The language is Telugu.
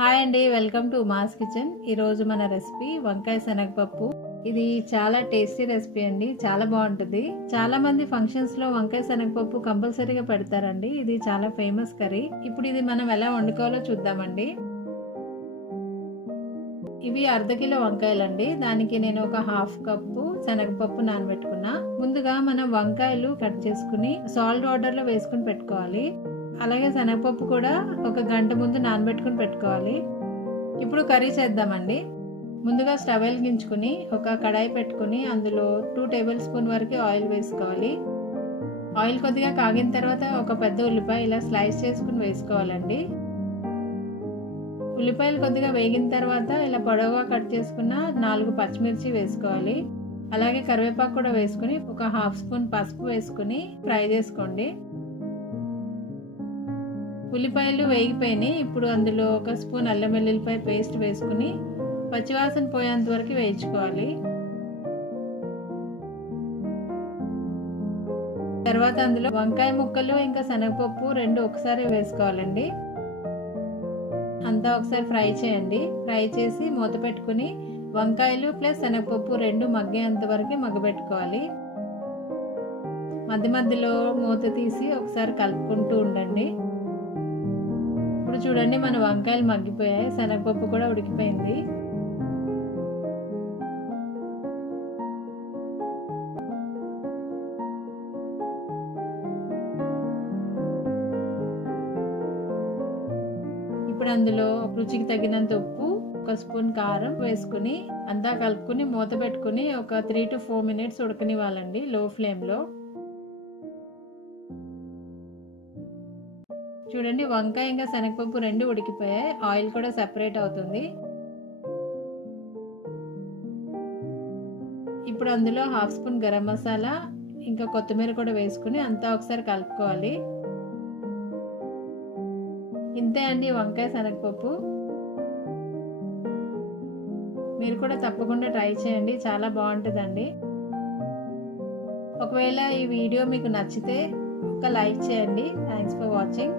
హాయ్ అండి, వెల్కమ్ టు ఉమాస్ కిచెన్. ఈరోజు మన రెసిపీ వంకాయ శనగపప్పు. ఇది చాలా టేస్టీ రెసిపీ అండి, చాలా బాగుంటుంది. చాలా మంది ఫంక్షన్స్ లో వంకాయ శనగపప్పు కంపల్సరీగా పెడతారండి. ఇది చాలా ఫేమస్ కర్రీ. ఇప్పుడు ఇది మనం ఎలా వండుకోవాలో చూద్దామండి. ఇవి అర్ధ కిలో వంకాయలండి. దానికి నేను ఒక హాఫ్ కప్పు శనగపప్పు నానబెట్టుకున్నా. ముందుగా మనం వంకాయలు కట్ చేసుకుని సాల్ట్ వాటర్ లో వేసుకుని పెట్టుకోవాలి. అలాగే శనగపప్పు కూడా ఒక గంట ముందు నానబెట్టుకుని పెట్టుకోవాలి. ఇప్పుడు కర్రీ చేద్దామండి. ముందుగా స్టవ్ వెలిగించుకుని ఒక కడాయి పెట్టుకుని అందులో 2 టేబుల్ స్పూన్ వరకు ఆయిల్ వేసుకోవాలి. ఆయిల్ కొద్దిగా కాగిన తర్వాత ఒక పెద్ద ఉల్లిపాయ ఇలా స్లైస్ చేసుకుని వేసుకోవాలండి. ఉల్లిపాయలు కొద్దిగా వేగిన తర్వాత ఇలా పొడవుగా కట్ చేసుకున్న 4 పచ్చిమిర్చి వేసుకోవాలి. అలాగే కరివేపాకు కూడా వేసుకుని ఒక హాఫ్ స్పూన్ పసుపు వేసుకుని ఫ్రై చేసుకోండి. ఉల్లిపాయలు వేగిపోయినాయి. ఇప్పుడు అందులో ఒక స్పూన్ అల్లం వెల్లుల్లిపాయ పేస్ట్ వేసుకుని పచ్చివాసన పోయేంత వరకు వేయించుకోవాలి. తర్వాత అందులో వంకాయ ముక్కలు ఇంకా శనగపప్పు రెండు ఒకసారి వేసుకోవాలండి. అంతా ఒకసారి ఫ్రై చేయండి. ఫ్రై చేసి మూత పెట్టుకుని వంకాయలు ప్లస్ శనగపప్పు రెండు మగ్గేంత వరకు మగ్గబెట్టుకోవాలి. మధ్య మధ్యలో మూత తీసి ఒకసారి కలుపుకుంటూ ఉండండి. ఇప్పుడు చూడండి, మన వంకాయలు మగ్గిపోయాయి, శనగపప్పు కూడా ఉడికిపోయింది. ఇప్పుడు అందులో రుచికి తగినంత ఉప్పు, ఒక స్పూన్ కారం వేసుకుని అంతా కలుపుకుని మూత పెట్టుకుని ఒక 3 to 4 మినిట్స్ ఉడకనివ్వాలండి లో ఫ్లేమ్ లో. చూడండి, వంకాయ ఇంకా శనగపప్పు రెండు ఉడికిపోయాయి. ఆయిల్ కూడా సెపరేట్ అవుతుంది. ఇప్పుడు అందులో హాఫ్ స్పూన్ గరం మసాలా ఇంకా కొత్తిమీర కూడా వేసుకుని అంతా ఒకసారి కలుపుకోవాలి. ఇంతే అండి వంకాయ శనగపప్పు. మీరు కూడా తప్పకుండా ట్రై చేయండి, చాలా బాగుంటుందండి. ఒకవేళ ఈ వీడియో మీకు నచ్చితే ఒక లైక్ చేయండి. Thanks for watching.